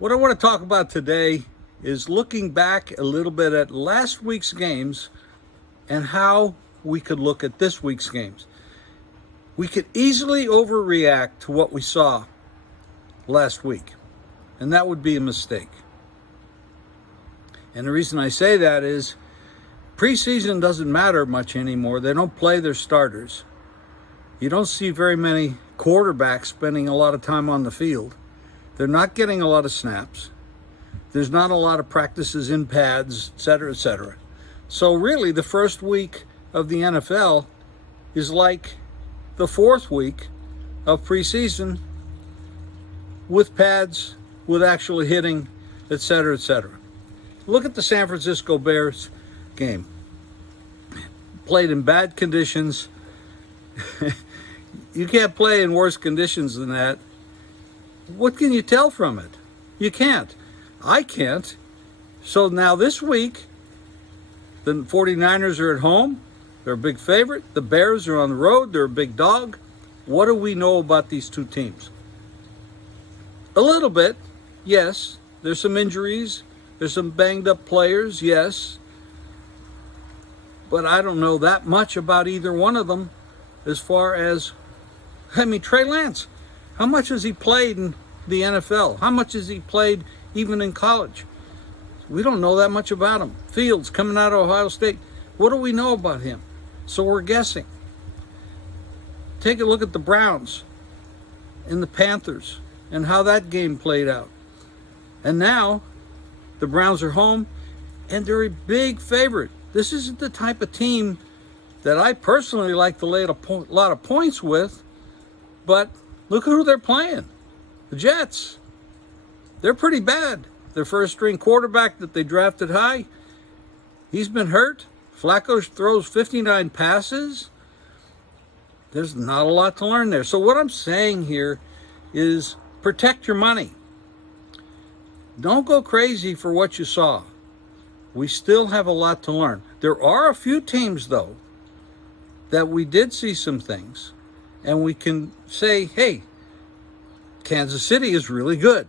What I want to talk about today is looking back a little bit at last week's games and how we could look at this week's games. We could easily overreact to what we saw last week, and that would be a mistake. And the reason I say that is preseason doesn't matter much anymore. They don't play their starters. You don't see very many quarterbacks spending a lot of time on the field. They're not getting a lot of snaps. There's not a lot of practices in pads, et cetera, et cetera. So really, the first week of the NFL is like the fourth week of preseason with pads, with actually hitting, et cetera, et cetera. Look at the San Francisco Bears game. Played in bad conditions. You can't play in worse conditions than that. What can you tell from it? You can't. I can't. So now this week, the 49ers are at home. They're a big favorite. The Bears are on the road. They're a big dog. What do we know about these two teams? A little bit, yes. There's some injuries. There's some banged up players, yes. But I don't know that much about either one of them as far as, Trey Lance. How much has he played in the NFL? How much has he played even in college? We don't know that much about him. Fields coming out of Ohio State. What do we know about him? So we're guessing. Take a look at the Browns and the Panthers and how that game played out. And now the Browns are home and they're a big favorite. This isn't the type of team that I personally like to lay a lot of points with, but look at who they're playing. The Jets. They're pretty bad. Their first string quarterback that they drafted high, he's been hurt. Flacco throws 59 passes. There's not a lot to learn there. So what I'm saying here is protect your money. Don't go crazy for what you saw. We still have a lot to learn. There are a few teams, though, that we did see some things, and we can say, hey, Kansas City is really good.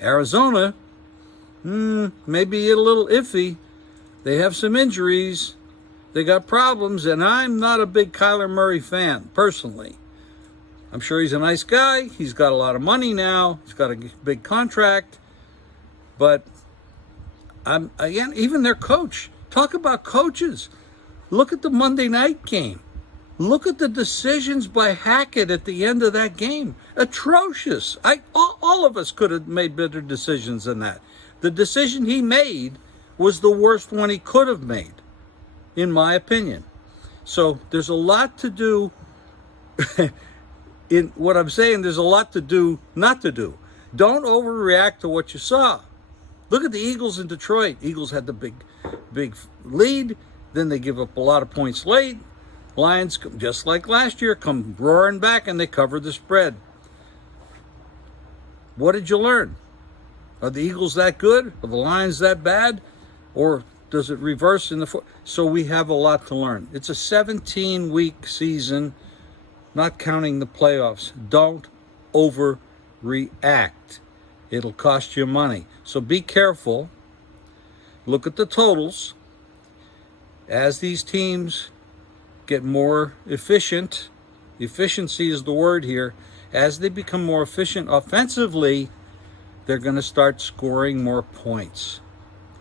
Arizona, maybe a little iffy. They have some injuries. They got problems, and I'm not a big Kyler Murray fan, personally. I'm sure he's a nice guy. He's got a lot of money now. He's got a big contract. But, again, even their coach. Talk about coaches. Look at the Monday night game. Look at the decisions by Hackett at the end of that game. Atrocious. All of us could have made better decisions than that. The decision he made was the worst one he could have made, in my opinion. So there's a lot to do. In what I'm saying, there's a lot to do not to do. Don't overreact to what you saw. Look at the Eagles in Detroit. Eagles had the big lead. Then they give up a lot of points late. Lions, just like last year, come roaring back and they cover the spread. What did you learn? Are the Eagles that good? Are the Lions that bad? Or does it reverse in the So we have a lot to learn. It's a 17-week season, not counting the playoffs. Don't overreact. It'll cost you money. So be careful. Look at the totals. As these teams get more efficient, efficiency is the word here, as they become more efficient offensively, they're going to start scoring more points.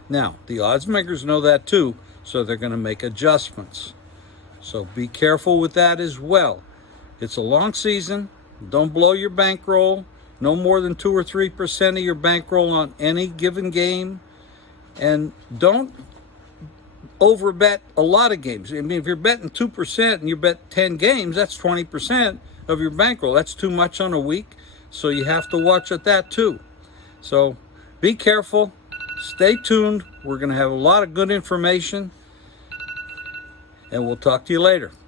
Now, the odds makers know that too, so they're going to make adjustments. So be careful with that as well. It's a long season. Don't blow your bankroll. No more than 2 or 3% of your bankroll on any given game. And don't overbet a lot of games. I mean, if you're betting 2% and you bet 10 games, that's 20% of your bankroll. That's too much on a week. So you have to watch at that too. So be careful. Stay tuned. We're going to have a lot of good information. And we'll talk to you later.